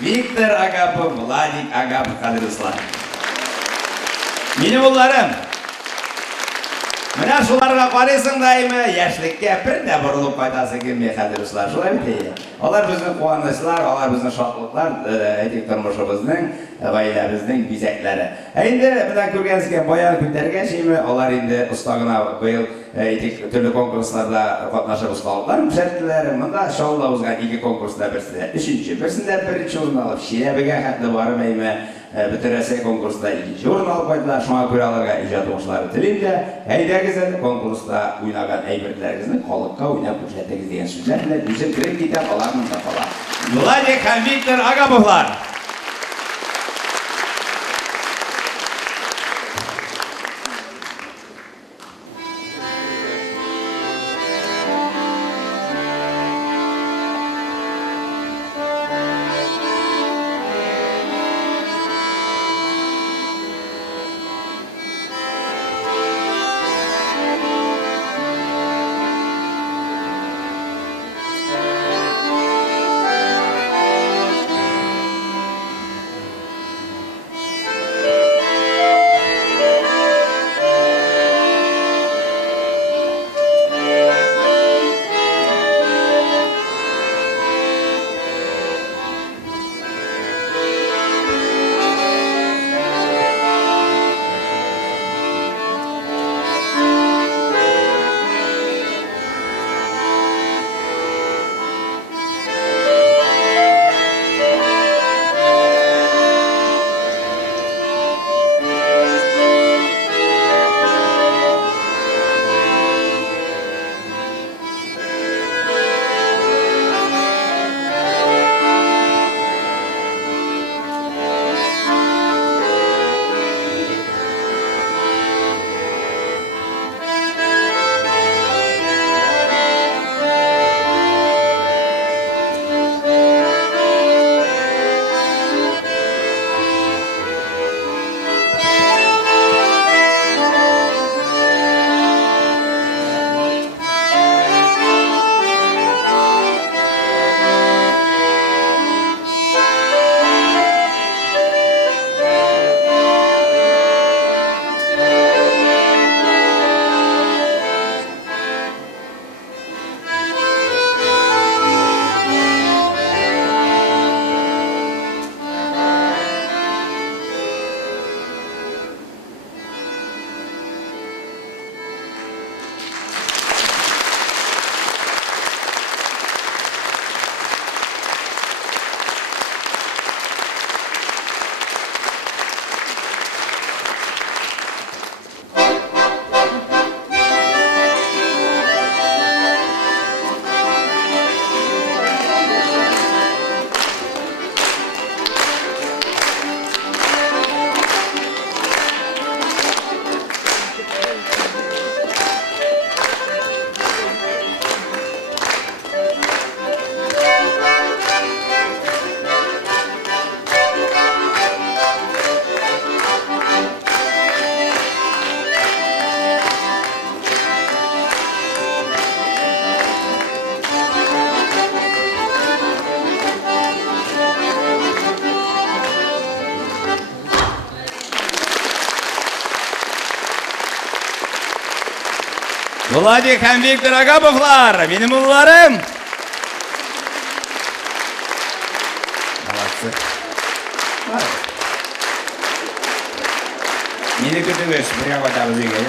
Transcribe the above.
Виктор Агапов, Владик Агапов, қадірлісілер. Менің ұлларым, мына шуларға қарайсың дайымы, яшілікке бір де бұрылып қайтасы келмей қадірлісілер. Шулай бітейі. Олар біздің қуанышлар, олар біздің шатлықтар, әйтек тұрмышымыздың, ғайла біздің бизеклері. Енді бұдан көргенізге баян күндерге шеймі, олар енді ұстағына бұйыл түрлі конкурстарда қатнашып ұсталықтар мүшәттілері. Мұнда шаулда ұзған 2 конкурста бірсінде, бірсінде бірінші орын алып, Шеребеге қәтті барым әйме, бітіресе конкурста 2-ші орын алып қайтылар. Шуңа көре аларға ижат оңшылары тілеймді. Әйдәгізді конкурста ойнаған әйбірлеріңізді қолыққа ойнап көрсетіңіз деген сөздерді үзім кіріп кетіп алармын да қала. Владик һәм Виктор Агаповлар. Владик һәм Виктор Агаповлар, менің ұлларым. Мені күтіп өш, бірге қотабыз үйге,